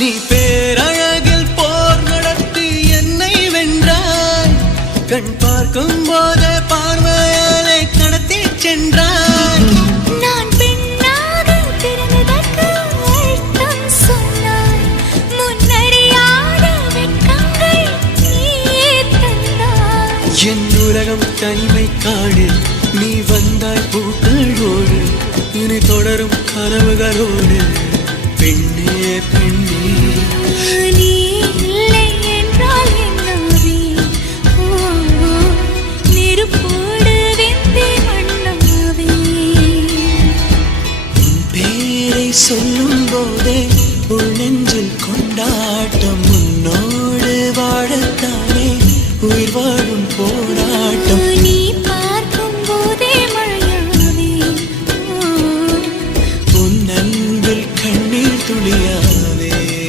நீ பேரழகில் போர் நடத்தி என்னை வென்றாய். கண் பார்க்கும் போதே பார்வையாலே கடத்தி சென்றாய். நான் பெண்ணாக பிறந்ததற்கு அர்த்தம் சொன்னாய். முன்னறியாத வெட்கங்கள் நீயே தந்தாய். என் உலகம் தனிமை காடு, நீ வந்தாய் பூக்களோடு. இனி தொடரும் கனவுகளோடு. பெண்ணே பெண்ணே, நீ இல்லை என்றால் என்னாவே? நெருப்போடு வெந்தே மண்ணாவே. உன் பேரை சொல்லும் போதே உள் நெஞ்சில் கொண்டாட்டம்.